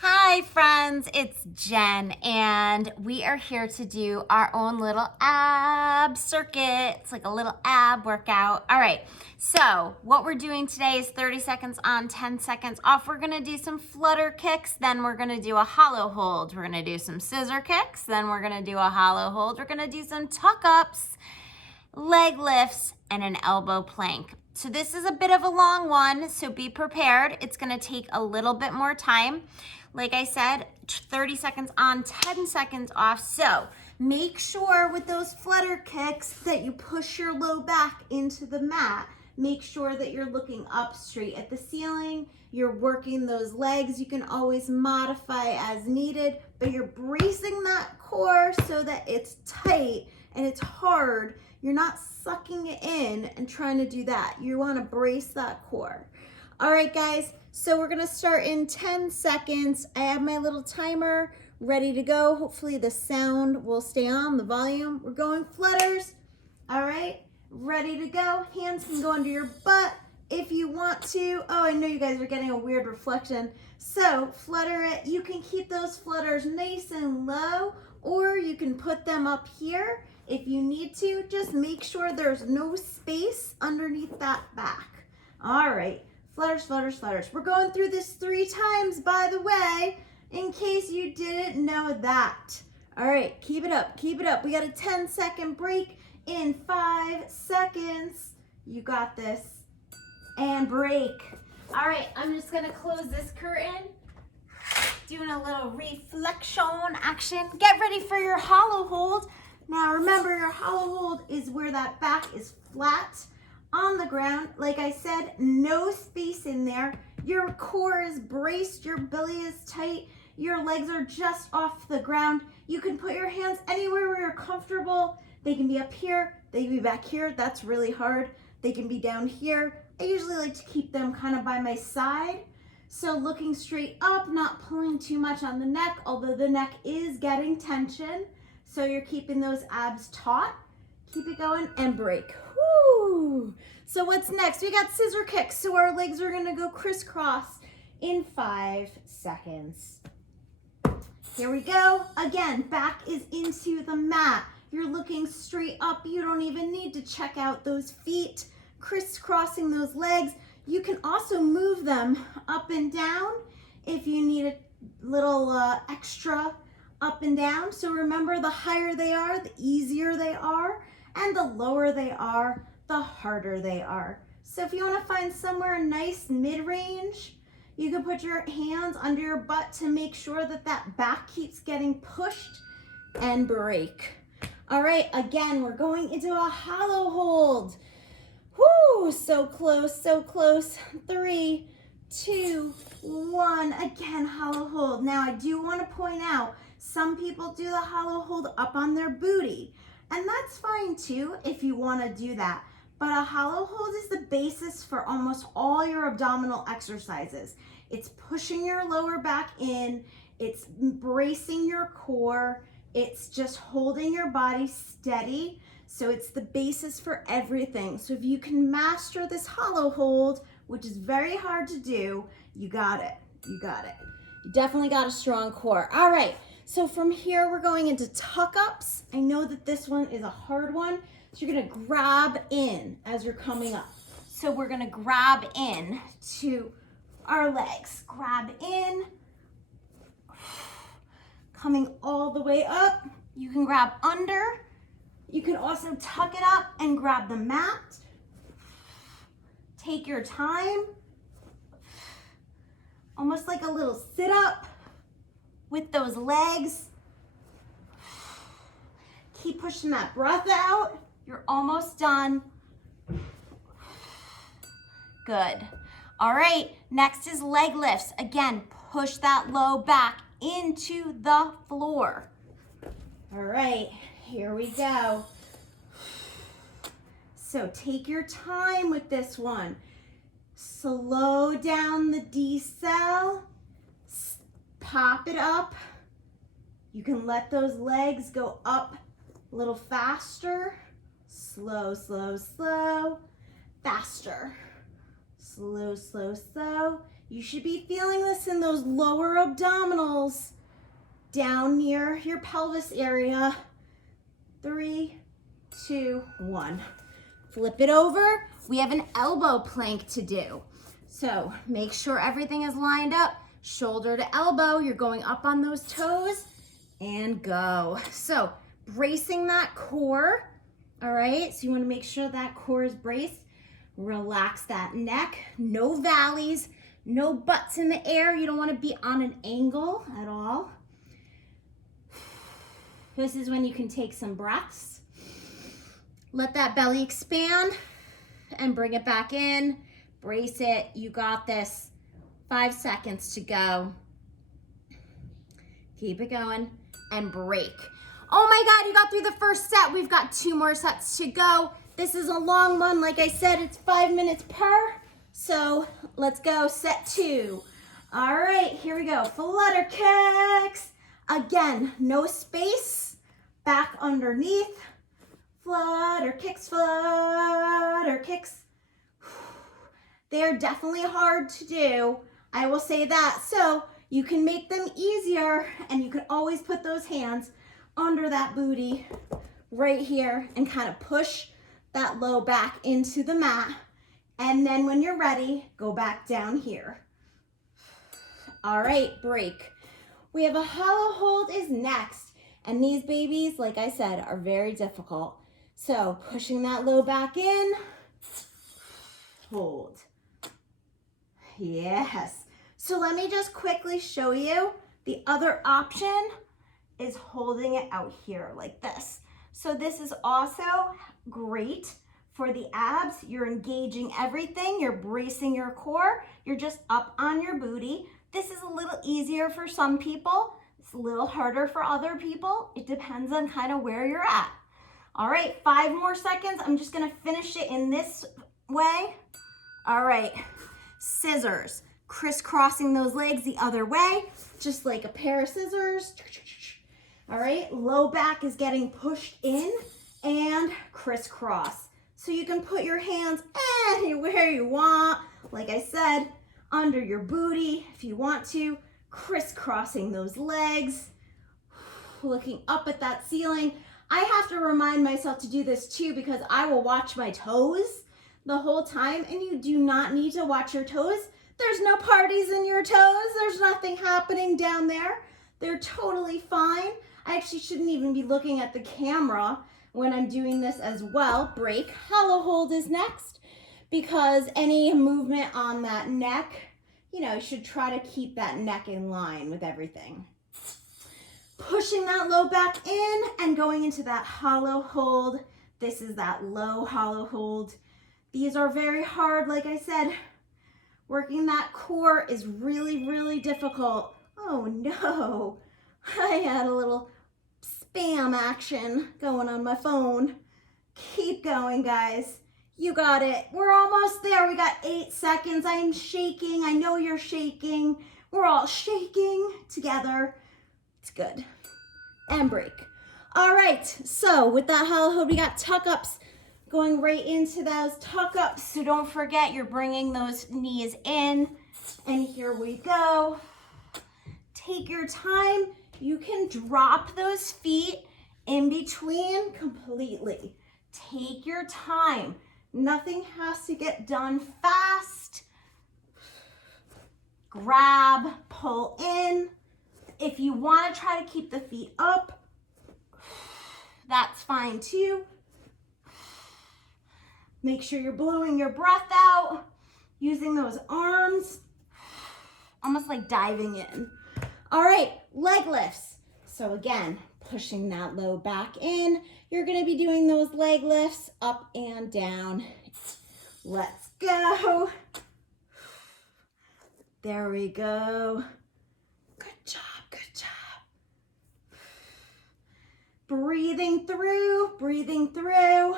Hi friends, it's Jen and we are here to do our own little ab circuit. It's like a little ab workout. All right, so what we're doing today is 30 seconds on, 10 seconds off. We're gonna do some flutter kicks, then we're gonna do a hollow hold. We're gonna do some scissor kicks, then we're gonna do a hollow hold. We're gonna do some tuck ups, leg lifts, and an elbow plank. So this is a bit of a long one, so be prepared. It's gonna take a little bit more time. Like I said, 30 seconds on, 10 seconds off. So make sure with those flutter kicks that you push your low back into the mat. Make sure that you're looking up straight at the ceiling. You're working those legs. You can always modify as needed, but you're bracing that core so that it's tight and it's hard. You're not sucking it in and trying to do that. You want to brace that core. All right, guys, so we're gonna start in 10 seconds. I have my little timer ready to go. Hopefully the sound will stay on, the volume. We're going flutters. All right, ready to go. Hands can go under your butt if you want to. Oh, I know you guys are getting a weird reflection. So flutter it. You can keep those flutters nice and low, or you can put them up here if you need to. Just make sure there's no space underneath that back. All right. Flutters, flutters, flutters. We're going through this 3 times, by the way, in case you didn't know that. All right, keep it up, keep it up. We got a 10-second break in 5 seconds. You got this. And break. All right, I'm just gonna close this curtain. Doing a little reflection action. Get ready for your hollow hold. Now remember, your hollow hold is where that back is flat on the ground. Like I said, no space in there. Your core is braced, your belly is tight, your legs are just off the ground. You can put your hands anywhere where you're comfortable. They can be up here, they can be back here. That's really hard. They can be down here. I usually like to keep them kind of by my side. So looking straight up, not pulling too much on the neck, although the neck is getting tension. So you're keeping those abs taut. Keep it going and break. Woo! So what's next? We got scissor kicks. So our legs are gonna go crisscross in 5 seconds. Here we go. Again, back is into the mat. You're looking straight up. You don't even need to check out those feet, crisscrossing those legs. You can also move them up and down if you need a little extra up and down. So remember, the higher they are, the easier they are. And the lower they are, the harder they are. So if you want to find somewhere nice mid-range, you can put your hands under your butt to make sure that that back keeps getting pushed and break. All right, again, we're going into a hollow hold. Whoo, so close, so close. 3, 2, 1. Again, hollow hold. Now I do want to point out, some people do the hollow hold up on their booty. And that's fine too if you want to do that. But a hollow hold is the basis for almost all your abdominal exercises. It's pushing your lower back in, it's bracing your core, it's just holding your body steady. So it's the basis for everything. So if you can master this hollow hold, which is very hard to do, you got it. You got it. You definitely got a strong core. All right. So from here, we're going into tuck-ups. I know that this one is a hard one. So you're gonna grab in as you're coming up. So we're gonna grab in to our legs. Grab in, coming all the way up. You can grab under. You can also tuck it up and grab the mat. Take your time. Almost like a little sit-up with those legs. Keep pushing that breath out. You're almost done. Good. All right, next is leg lifts. Again, push that low back into the floor. All right, here we go. So take your time with this one. Slow down the decel. Pop it up. You can let those legs go up a little faster. Slow, slow, slow. Faster. Slow, slow, slow. You should be feeling this in those lower abdominals, down near your pelvis area. 3, 2, 1. Flip it over. We have an elbow plank to do. So make sure everything is lined up, shoulder to elbow. You're going up on those toes and go. So bracing that core, all right? So you wanna make sure that core is braced. Relax that neck, no valleys, no butts in the air. You don't wanna be on an angle at all. This is when you can take some breaths. Let that belly expand and bring it back in. Brace it, you got this. 5 seconds to go. Keep it going and break. Oh my God, you got through the first set. We've got 2 more sets to go. This is a long one. Like I said, it's 5 minutes per. So let's go, set 2. All right, here we go. Flutter kicks. Again, no space, back underneath. Flutter kicks, flutter kicks. They're definitely hard to do, I will say that. So you can make them easier, and you can always put those hands under that booty right here and kind of push that low back into the mat. And then when you're ready, go back down here. All right, break. We have a hollow hold is next. And these babies, like I said, are very difficult. So pushing that low back in, hold. Yes. So let me just quickly show you. The other option is holding it out here like this. So this is also great for the abs. You're engaging everything. You're bracing your core. You're just up on your booty. This is a little easier for some people. It's a little harder for other people. It depends on kind of where you're at. All right, 5 more seconds. I'm just gonna finish it in this way. All right, scissors. Crisscrossing those legs the other way, just like a pair of scissors. All right, low back is getting pushed in and crisscross. So you can put your hands anywhere you want. Like I said, under your booty if you want to, crisscrossing those legs, looking up at that ceiling. I have to remind myself to do this too because I will watch my toes the whole time, and you do not need to watch your toes. There's no parties in your toes. There's nothing happening down there. They're totally fine. I actually shouldn't even be looking at the camera when I'm doing this as well. Break. Hollow hold is next because any movement on that neck, you know, you should try to keep that neck in line with everything. Pushing that low back in and going into that hollow hold. This is that low hollow hold. These are very hard, like I said. Working that core is really, really difficult. Oh no, I had a little spam action going on my phone. Keep going, guys. You got it. We're almost there. We got 8 seconds. I am shaking. I know you're shaking. We're all shaking together. It's good. And break. All right, so with that hollow hold, we got tuck-ups. Going right into those tuck-ups. So don't forget, you're bringing those knees in. And here we go. Take your time. You can drop those feet in between completely. Take your time. Nothing has to get done fast. Grab, pull in. If you want to try to keep the feet up, that's fine too. Make sure you're blowing your breath out, using those arms, almost like diving in. All right, leg lifts. So again, pushing that low back in. You're gonna be doing those leg lifts up and down. Let's go. There we go. Good job, good job. Breathing through, breathing through.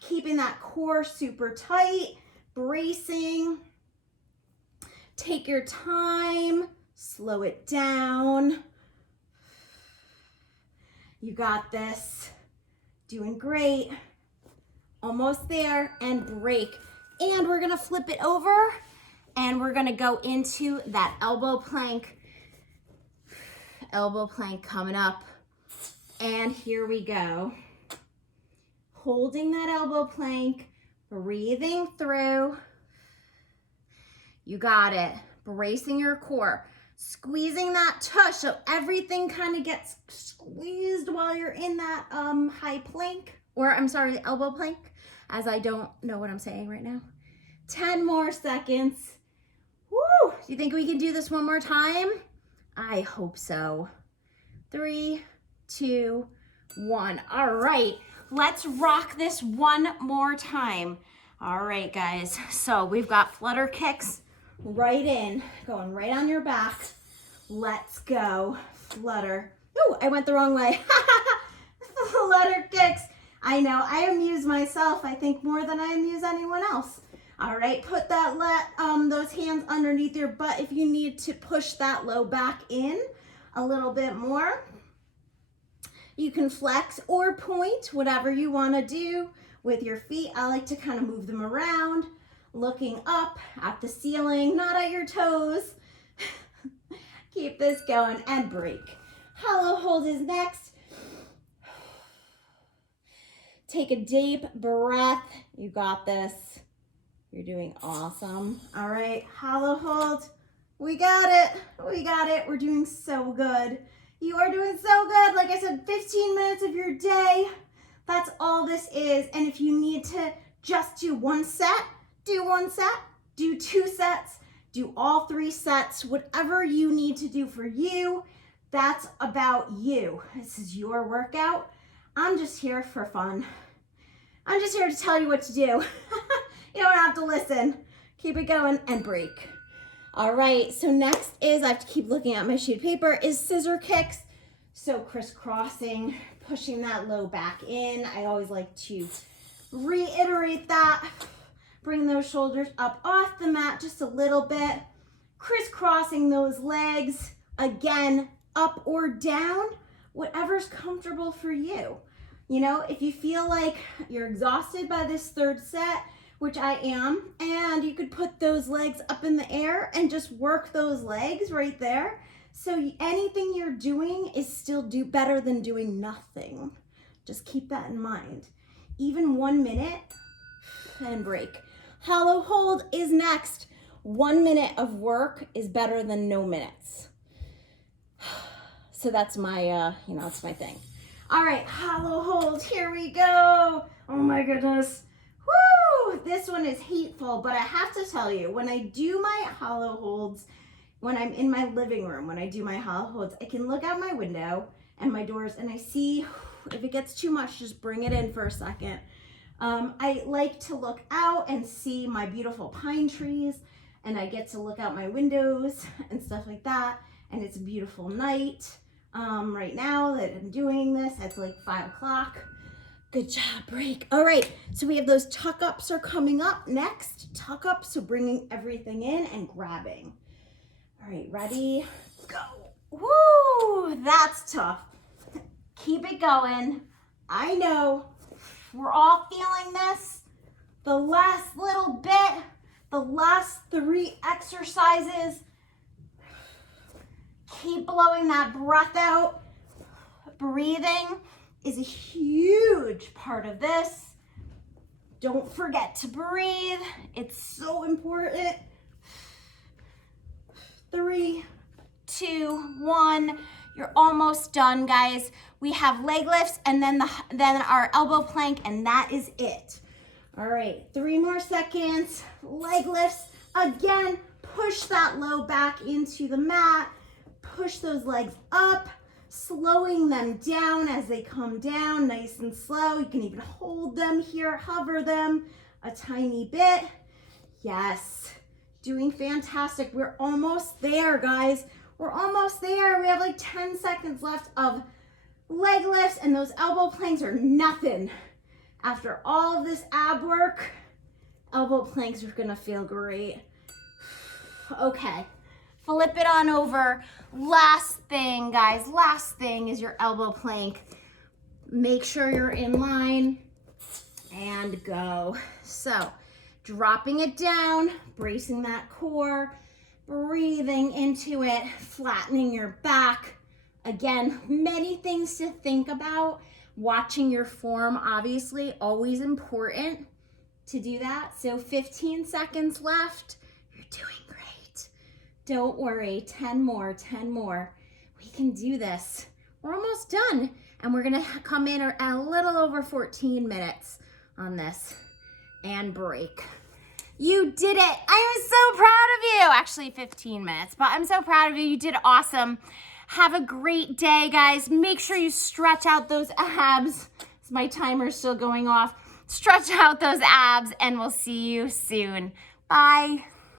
Keeping that core super tight, bracing. Take your time, slow it down. You got this. Doing great. Almost there, and break. And we're gonna flip it over and we're gonna go into that elbow plank. Elbow plank coming up. And here we go. Holding that elbow plank, breathing through. You got it. Bracing your core. Squeezing that tush so everything kind of gets squeezed while you're in that high plank. Or I'm sorry, the elbow plank, as I don't know what I'm saying right now. 10 more seconds. Woo! Do you think we can do this one more time? I hope so. 3, 2, 1. All right, let's rock this one more time. All right, guys, so we've got flutter kicks right in, going right on your back. Let's go, flutter. Ooh, I went the wrong way. Flutter kicks. I know, I amuse myself, I think, more than I amuse anyone else. All right, put that, those hands underneath your butt if you need to push that low back in a little bit more. You can flex or point, whatever you want to do with your feet. I like to kind of move them around, looking up at the ceiling, not at your toes. Keep this going and break. Hollow hold is next. Take a deep breath. You got this. You're doing awesome. All right, hollow hold. We got it. We got it. We're doing so good. You are doing so good. Like I said, 15 minutes of your day. That's all this is. And if you need to just do one set, do one set, do 2 sets, do all 3 sets, whatever you need to do for you. That's about you. This is your workout. I'm just here for fun. I'm just here to tell you what to do. You don't have to listen. Keep it going and break. All right, so next is, I have to keep looking at my sheet of paper, is scissor kicks. So crisscrossing, pushing that low back in. I always like to reiterate that. Bring those shoulders up off the mat just a little bit. Crisscrossing those legs, again, up or down, whatever's comfortable for you. You know, if you feel like you're exhausted by this 3rd set, which I am, and you could put those legs up in the air and just work those legs right there. So anything you're doing is still better than doing nothing. Just keep that in mind. Even 1 minute and break. Hollow hold is next. 1 minute of work is better than no minutes. So that's my, it's my thing. All right, hollow hold, here we go. Oh my goodness. Woo! This one is hateful, but I have to tell you, when I do my hollow holds, when I'm in my living room, when I do my hollow holds, I can look out my window and my doors and I see, if it gets too much, just bring it in for a second. I like to look out and see my beautiful pine trees, and I get to look out my windows and stuff like that, and it's a beautiful night. Right now that I'm doing this, it's like 5 o'clock. Good job, break. All right, so we have those tuck-ups are coming up next. Tuck-ups, so bringing everything in and grabbing. All right, ready? Go. Woo, that's tough. Keep it going. I know, we're all feeling this. The last little bit, the last 3 exercises. Keep blowing that breath out. Breathing is a huge part of this. Don't forget to breathe. It's so important. 3, 2, 1. You're almost done, guys. We have leg lifts and then our elbow plank, and that is it. All right, 3 more seconds. Leg lifts. Again, push that low back into the mat. Push those legs up, slowing them down as they come down, nice and slow. You can even hold them here, hover them a tiny bit. Yes, doing fantastic. We're almost there, guys. We're almost there. We have like 10 seconds left of leg lifts, and those elbow planks are nothing. After all of this ab work, elbow planks are gonna feel great. Okay. Flip it on over. Last thing, guys, last thing is your elbow plank. Make sure you're in line and go. So dropping it down, bracing that core, breathing into it, flattening your back. Again, many things to think about. Watching your form, obviously, always important to do that. So 15 seconds left. You're doing great. Don't worry, 10 more, 10 more. We can do this. We're almost done. And we're gonna come in at a little over 14 minutes on this and break. You did it. I am so proud of you. Actually 15 minutes, but I'm so proud of you. You did awesome. Have a great day, guys. Make sure you stretch out those abs. My timer's still going off. Stretch out those abs and we'll see you soon. Bye.